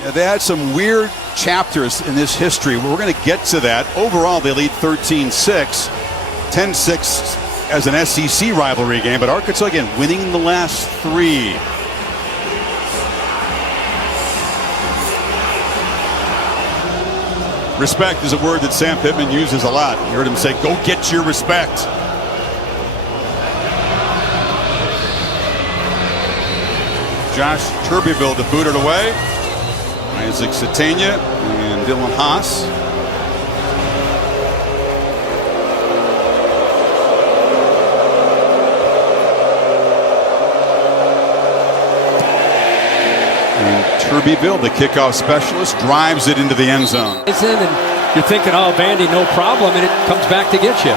Yeah, they had some weird chapters in this history. We're going to get to that. Overall, they lead 13-6, 10-6 as an SEC rivalry game. But Arkansas, again, winning the last three. Respect is a word that Sam Pittman uses a lot. You heard him say, go get your respect. Josh Turbeville to boot it away. Isaac Satania and Dylan Haas. And Turbeville, the kickoff specialist, drives it into the end zone. It's in, and you're thinking, oh, Vandy, no problem, and it comes back to get you.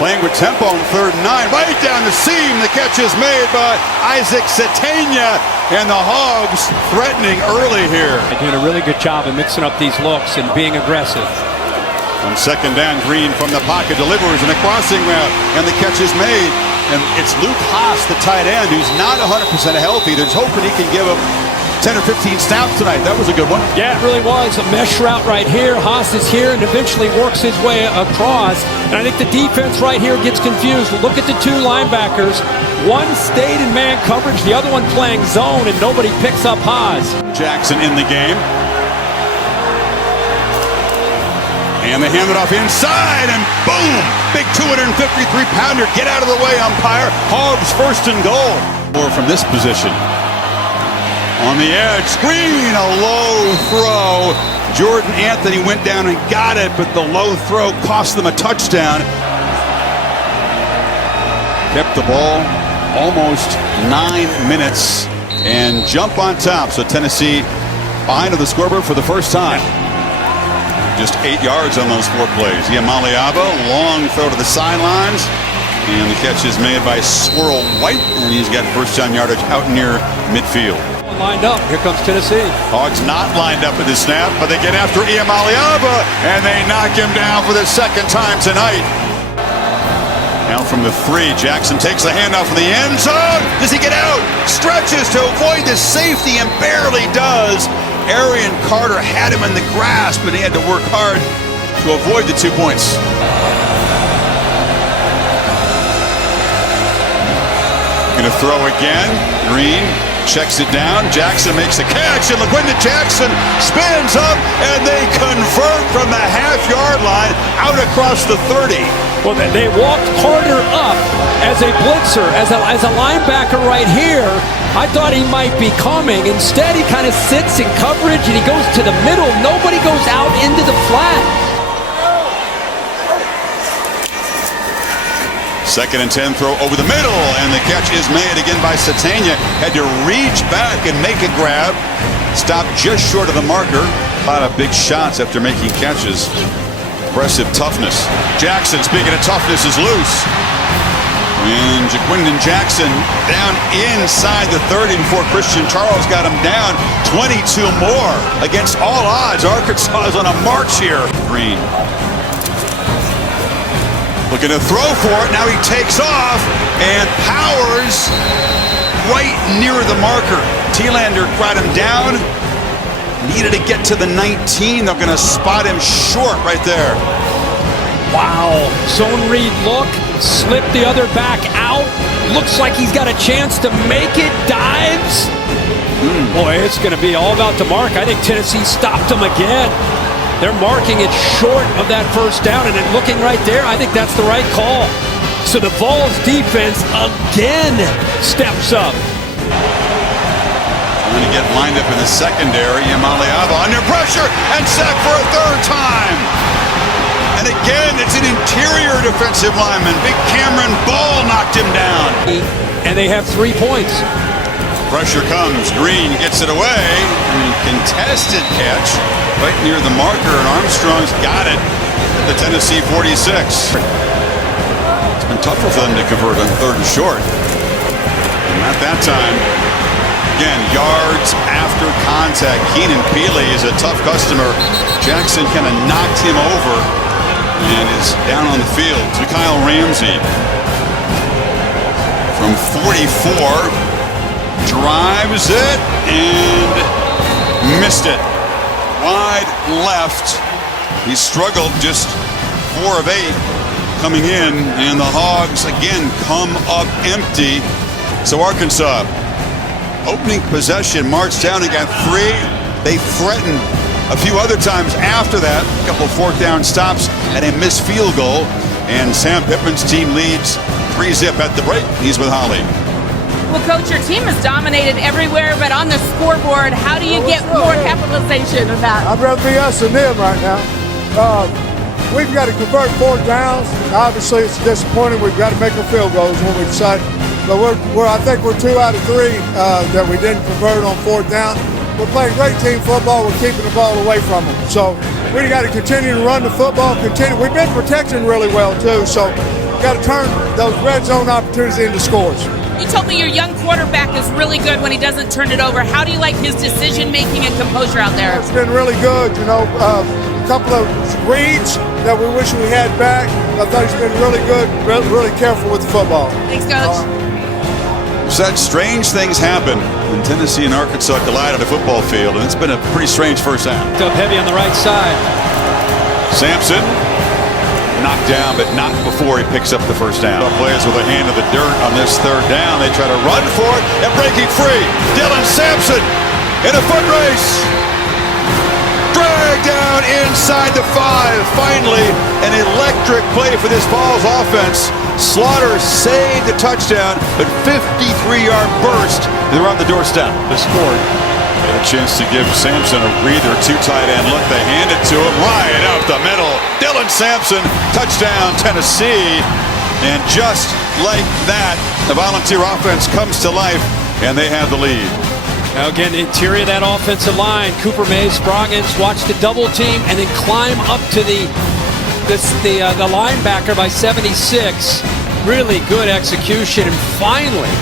Playing with tempo on 3rd and 9, right down the seam. The catch is made by Isaac Satania, and the Hogs threatening early here. They're doing a really good job of mixing up these looks and being aggressive. On 2nd down, Green from the pocket delivers in a crossing route, and the catch is made. And it's Luke Haas, the tight end, who's not 100% healthy. There's hoping he can give him 10 or 15 snaps tonight. That was a good one. Yeah, it really was. A mesh route right here. Haas is here and eventually works his way across. And I think the defense right here gets confused. Look at the two linebackers. One stayed in man coverage, the other one playing zone, and nobody picks up Haas. Jackson in the game. And they hand it off inside, and boom! Big 253-pounder. Get out of the way, umpire. Hogs 1st and goal. More from this position. On the edge, Green, a low throw. Jordan Anthony went down and got it, but the low throw cost them a touchdown. Kept the ball almost 9 minutes and jump on top. So Tennessee behind on the scoreboard for the first time. Just 8 yards on those 4 plays. Iamaleava, long throw to the sidelines. And the catch is made by Swirl White, and he's got first down yardage out near midfield. Lined up. Here comes Tennessee. Hogs not lined up at the snap, but they get after Iamaleava, and they knock him down for the 2nd time tonight. Now from the 3, Jackson takes the handoff in the end zone. Does he get out? Stretches to avoid the safety and barely does. Arian Carter had him in the grasp, but he had to work hard to avoid the 2 points. Gonna throw again. Green checks it down. Jackson makes a catch, and LaQuinton Jackson spins up, and they convert from the half-yard line out across the 30. Well, they walked harder up as a blitzer, as a linebacker right here. I thought he might be coming. Instead, he kind of sits in coverage, and he goes to the middle. Nobody goes out into the flat. 2nd and 10, throw over the middle, and the catch is made again by Satania. Had to reach back and make a grab. Stopped just short of the marker. A lot of big shots after making catches. Impressive toughness. Jackson, speaking of toughness, is loose. And Jaquindon Jackson down inside the 30 before Christian Charles got him down. 22 more against all odds. Arkansas is on a march here. Green. Looking to throw for it. Now he takes off, and Powers right near the marker. Thielander brought him down. Needed to get to the 19. They're going to spot him short right there. Wow. Zone read look. Slip the other back out. Looks like he's got a chance to make it. Dives. Boy, it's going to be all about the mark. I think Tennessee stopped him again. They're marking it short of that first down, and then looking right there, I think that's the right call. So the Vols defense again steps up. Going to get lined up in the secondary. Iamaleava under pressure and sacked for a 3rd time. And again, it's an interior defensive lineman. Big Cameron Ball knocked him down. And they have 3 points. Pressure comes. Green gets it away. Contested catch right near the marker, and Armstrong's got it at the Tennessee 46. It's been tougher for them to convert on 3rd and short. And at that time, again, yards after contact. Keenan Pili is a tough customer. Jackson kind of knocked him over and is down on the field. To Kyle Ramsey from 44. Drives it and missed it. wide left. He struggled, just 4 of 8 coming in, and the Hogs again come up empty. So Arkansas, opening possession, marched down and got 3. They threatened a few other times after that, a couple 4th down stops and a missed field goal. And Sam Pittman's team leads 3-0 at the break. He's with Holly. Well, Coach, your team has dominated everywhere, but on the scoreboard, how do you get more capitalization of that? I'd rather be us than them right now. We've got to convert 4th downs. Obviously, it's disappointing. We've got to make our field goals when we decide. But I think we're 2 out of 3 that we didn't convert on 4th down. We're playing great team football. We're keeping the ball away from them. So we got to continue to run the football. We've been protecting really well too. So we've got to turn those red zone opportunities into scores. You told me your young quarterback is really good when he doesn't turn it over. How do you like his decision-making and composure out there? It's been really good. You know, a couple of reads that we wish we had back. I thought he's been really good, really careful with the football. Thanks, Coach. Said strange things happen when Tennessee and Arkansas collide on a football field, and it's been a pretty strange first half. Up heavy on the right side. Sampson knocked down, but not before he picks up the first down. Players with a hand in the dirt on this 3rd down. They try to run for it, and breaking free. Dylan Sampson in a foot race. Dragged down inside the 5. Finally, an electric play for this Vols offense. Slaughter saved the touchdown, but 53-yard burst. They're on the doorstep. The sport. Get a chance to give Sampson a breather. 2 tight end look. They hand it to him right out the middle. Dylan Sampson, touchdown Tennessee. And just like that, the Volunteer offense comes to life, and they have the lead. Now again, the interior of that offensive line. Cooper Mays, Spraggins watched the double team and then climb up to the linebacker by 76. Really good execution. And finally,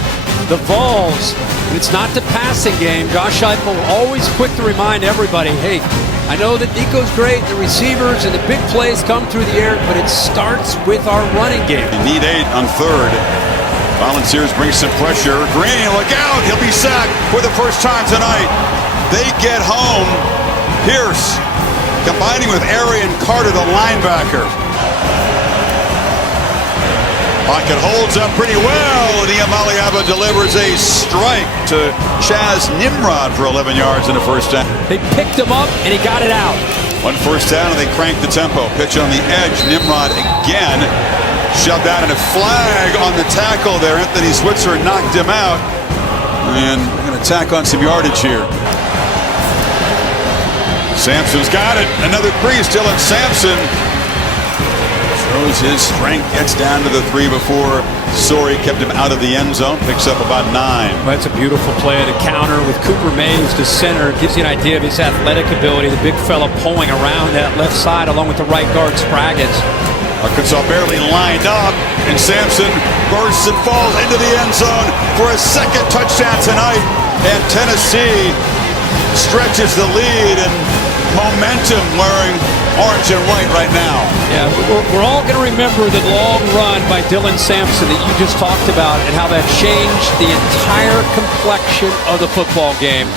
the Vols, it's not the passing game. Josh Heupel always quick to remind everybody, hey, I know that Nico's great, the receivers and the big plays come through the air, but it starts with our running game. They need 8 on 3rd. Volunteers bring some pressure. Green, look out! He'll be sacked for the first time tonight. They get home. Pierce combining with Arian Carter, the linebacker. Pocket holds up pretty well, and Iamaleava delivers a strike to Chaz Nimrod for 11 yards in the first down. They picked him up, and he got it out. 1 first down, and they crank the tempo. Pitch on the edge. Nimrod again shoved out, and a flag on the tackle there. Anthony Switzer knocked him out, and we're going to tack on some yardage here. Sampson's got it. Another crease. Dylan Sampson shows his strength. Gets down to the 3 before Sorey kept him out of the end zone. Picks up about 9. Well, that's a beautiful play to counter with Cooper Mays to center. Gives you an idea of his athletic ability. The big fella pulling around that left side along with the right guard Spraggins. Arkansas barely lined up, and Sampson bursts and falls into the end zone for a 2nd touchdown tonight. And Tennessee stretches the lead, and momentum wearing orange and white right now. Yeah, we're all going to remember the long run by Dylan Sampson that you just talked about and how that changed the entire complexion of the football game.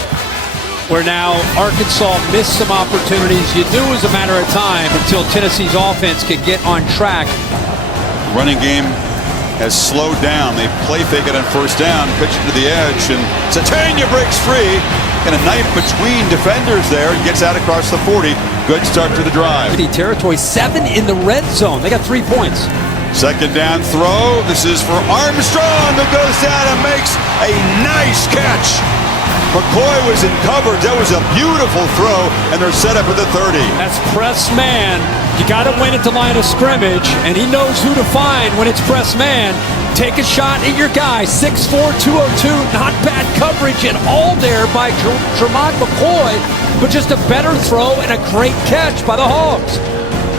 Where now Arkansas missed some opportunities. You knew it was a matter of time until Tennessee's offense could get on track. Running game has slowed down. They play fake it on first down, pitch it to the edge, and Satania breaks free. And a knife between defenders there. Gets out across the 40. Good start to the drive. Territory 7 in the red zone. They got 3 points. 2nd down throw. This is for Armstrong, who goes down and makes a nice catch. McCoy was in coverage. That was a beautiful throw, and they're set up at the 30. That's press man. You got to win at the line of scrimmage, and he knows who to find when it's press man. Take a shot at your guy. 6'4", 202. Not bad coverage at all there by Jermod McCoy, but just a better throw and a great catch by the Hogs.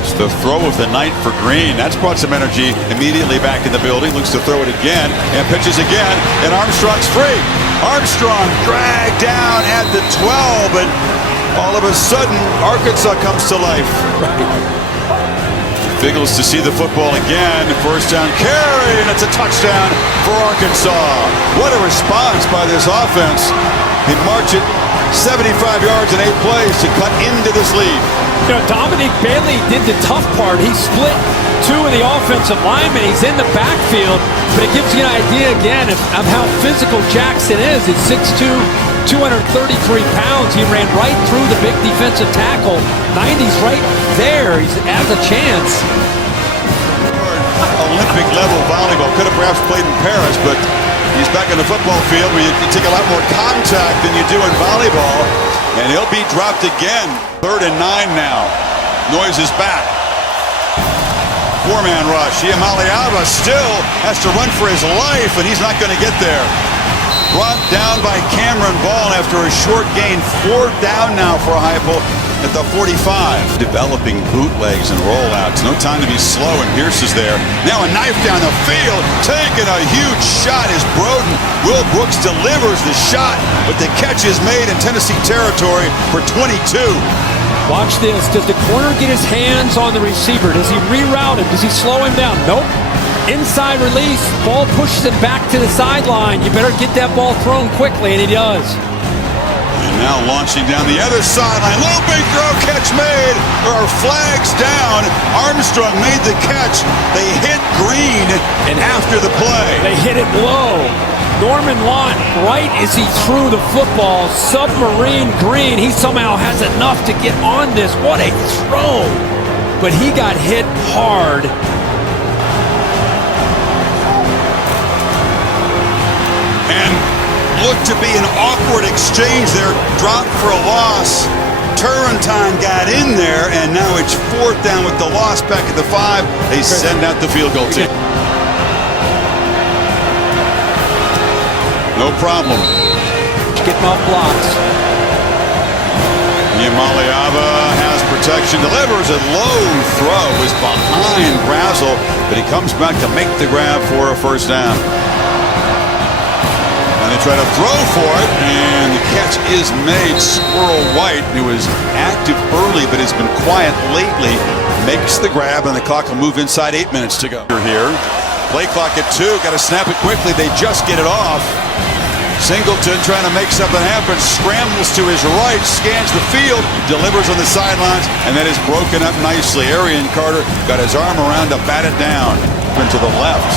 It's the throw of the night for Green. That's brought some energy immediately back in the building. Looks to throw it again and pitches again, and Armstrong's free. Armstrong dragged down at the 12, but all of a sudden, Arkansas comes to life. Figgles to see the football again. First down carry, and it's a touchdown for Arkansas. What a response by this offense. They march it 75 yards in 8 plays to cut into this lead. You know, Dominique Bailey did the tough part. He split 2 of the offensive linemen. He's in the backfield, but it gives you an idea again of how physical Jackson is. He's 6'2", 233 pounds. He ran right through the big defensive tackle. 90's right there. He has a chance. Olympic level volleyball. Could have perhaps played in Paris, but he's back in the football field where you take a lot more contact than you do in volleyball. And he'll be dropped again. 3rd and 9 now. Noise is back. 4-man rush. Iamaleava still has to run for his life, and he's not going to get there. Brought down by Cameron Ball after a short gain. 4th down now for Heupel at the 45. Developing bootlegs and rollouts. No time to be slow, and Pierce is there. Now a knife down the field. Taking a huge shot is Broden. Will Brooks delivers the shot, but the catch is made in Tennessee territory for 22. Watch this. Does the corner get his hands on the receiver? Does he reroute him? Does he slow him down? Nope. Inside release. Ball pushes him back to the sideline. You better get that ball thrown quickly, and he does. And now launching down the other sideline. Little big throw, catch made. There are flags down. Armstrong made the catch. They hit Green and after the play. They hit it low. Norman Lott, right as he threw the football, submarine Green. He somehow has enough to get on this. What a throw. But he got hit hard. And looked to be an awkward exchange there. Dropped for a loss. Turrentine got in there, and now it's 4th down with the loss back at the 5. They send out the field goal team. No problem. Getting off blocks. Iamaleava has protection, delivers a low throw, is behind Brazel, but he comes back to make the grab for a 1st down. And they try to throw for it, and the catch is made. Squirrel White, who was active early but has been quiet lately, makes the grab, and the clock will move inside 8 minutes to go. Here, play clock at 2, got to snap it quickly. They just get it off. Singleton trying to make something happen, scrambles to his right, scans the field, delivers on the sidelines, and that is broken up nicely. Arian Carter got his arm around to bat it down. To the left.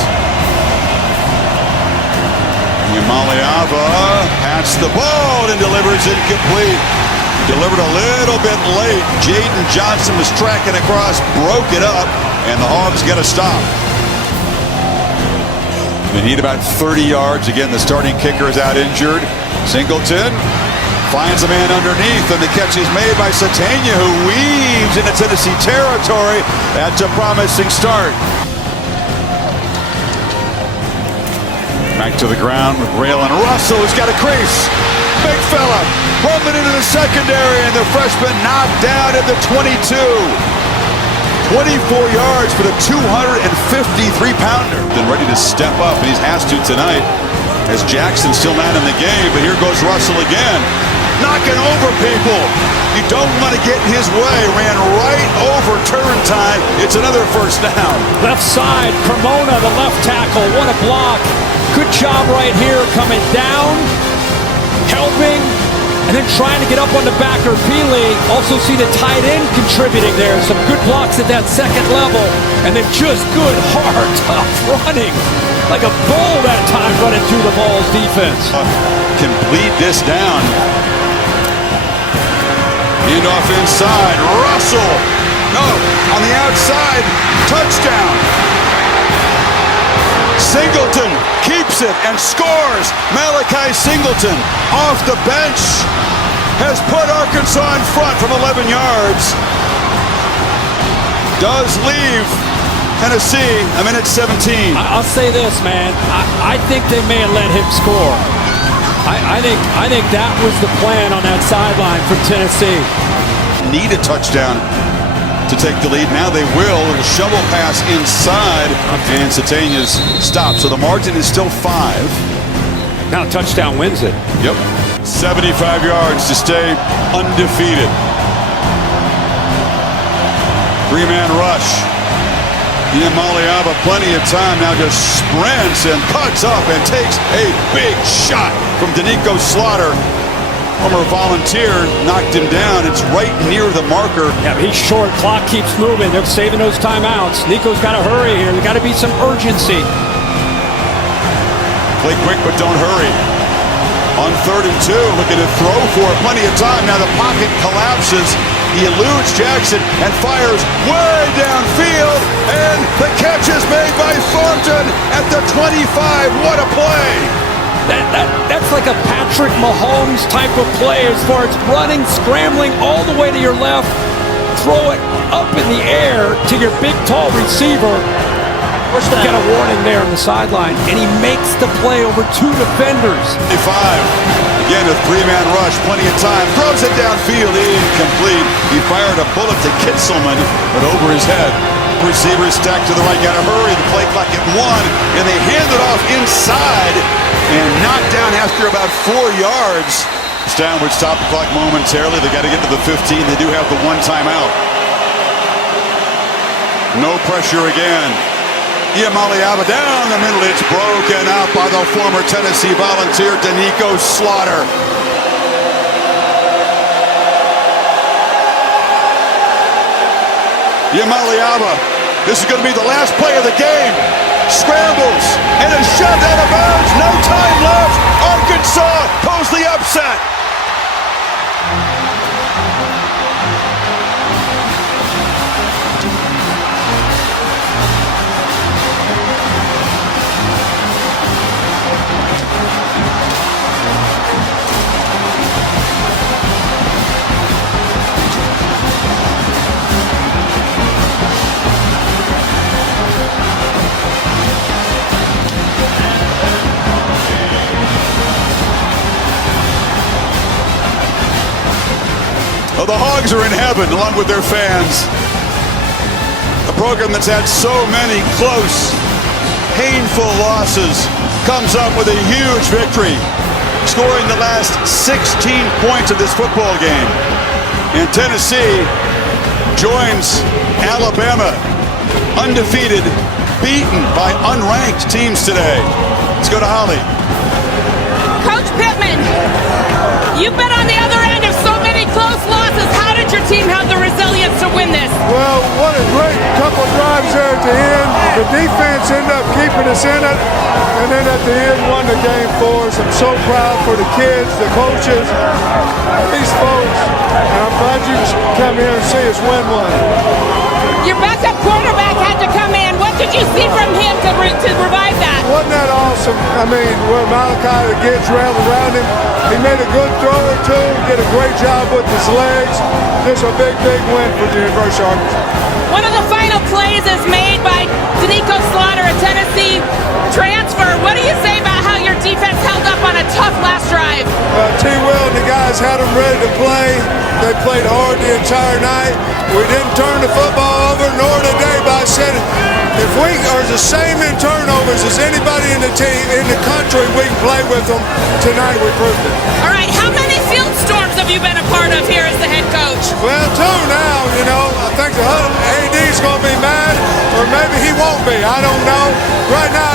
Iamaleava pats the ball and delivers incomplete. Delivered a little bit late. Jaden Johnson was tracking across, broke it up, and the Hogs get a stop. They need about 30 yards. Again, the starting kicker is out injured. Singleton finds a man underneath, and the catch is made by Satania, who weaves into Tennessee territory. That's a promising start. Back to the ground with Braylon Russell, who's got a crease. Big fella, bumping into the secondary, and the freshman knocked down at the 22. 24 yards for the 253-pounder. Been ready to step up, and he has to tonight as Jackson's still not in the game, but here goes Russell again. Knocking over people. You don't want to get in his way. Ran right over Turrentine. It's another 1st down. Left side, Cremona, the left tackle. What a block. Good job right here coming down, helping, and then trying to get up on the backer. Pili. Also see the tight end contributing there. Some good blocks at that 2nd level. And then just good, hard, tough running. Like a bull that time running through the Vols defense. Can bleed this down. Handoff inside. Russell. No, on the outside. Touchdown. Singleton keeps it and scores. Malachi Singleton off the bench has put Arkansas in front from 11 yards. Does leave Tennessee a minute 17. I'll say this, man. I think they may have let him score. I think that was the plan on that sideline for Tennessee. Need a touchdown to take the lead. Now they will. A shovel pass inside, and Satania's stopped. So the margin is still 5. Now a touchdown wins it. Yep. 75 yards to stay undefeated. 3-man rush. Iamaleava, plenty of time now, just sprints and cuts up and takes a big shot from Danico Slaughter. Former Volunteer knocked him down. It's right near the marker. Yeah, he's short. Clock keeps moving. They're saving those timeouts. Nico's got to hurry here. There's got to be some urgency. Play quick, but don't hurry. On 3rd and 2, looking to throw for it. Plenty of time. Now the pocket collapses. He eludes Jackson and fires way downfield. And the catch is made by Thornton at the 25. What a play! That's like a Patrick Mahomes type of play as far as running, scrambling all the way to your left, throw it up in the air to your big, tall receiver. Get a warning there on the sideline, and he makes the play over 2 defenders. 25. Again, a 3-man rush, plenty of time. Throws it downfield, incomplete. He fired a bullet to Kitzelman, but over his head. Receivers stacked to the right, got to hurry. The play clock at 1, and they hand it off inside and knocked down after about 4 yards. Downward, stop the clock momentarily. They got to get to the 15. They do have the 1 timeout. No pressure again. Iamaleava down the middle. It's broken up by the former Tennessee Volunteer, Danico Slaughter. Iamaleava, this is going to be the last play of the game. Scrambles and is shoved out of bounds. No time left. Arkansas pulls the upset. Well, the Hogs are in heaven along with their fans. A program that's had so many close, painful losses comes up with a huge victory, scoring the last 16 points of this football game. And Tennessee joins Alabama, undefeated, beaten by unranked teams today. Let's go to Holly. Coach Pittman, you've been on the other end of so many close losses. How did your team have the resilience to win this? Well, what a great couple drives there at the end. The defense ended up keeping us in it, and then at the end won the game for us. I'm so proud for the kids, the coaches, these folks, and I'm glad you come here and see us win one. Your backup quarterback had to come in. What did you see from him to revive that? Wasn't that awesome? I mean, where Malachi gets around him, he made a good throw or two, did a great job with his legs. This is a big, big win for the University of Arkansas. One of the final plays is made by Danico Slaughter, a Tennessee transfer. What do you say about how your defense held up on a tough last drive? T. Will and the guys had them ready to play. They played hard the entire night. We didn't turn the football over, nor did they. But I said, if we are the same in turnovers as anybody in the team in the country, we can play with them. Tonight we proved it. All right, how many field storms have you been a part of here as the head coach? Well, 2 now, you know. I think the AD's going to be mad, or maybe he won't be. I don't know. Right now,